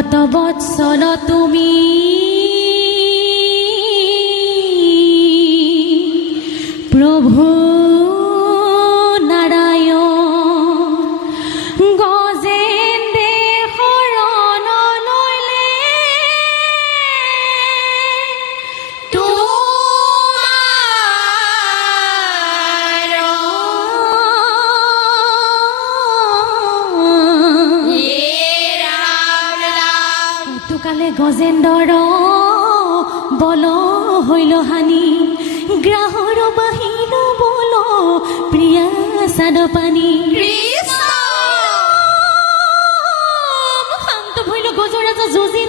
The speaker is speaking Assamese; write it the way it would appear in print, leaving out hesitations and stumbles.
কত বৎসল তুমি প্ৰভু নাৰায়ণ গজেন্দে শৰণ লইলে কালে গজেন্দৰ বল হইল হানি গ্ৰাহৰ বাহিল বল প্ৰিয়া সাদ পানী শান্ত ভইল গজৰাজ যুঁজি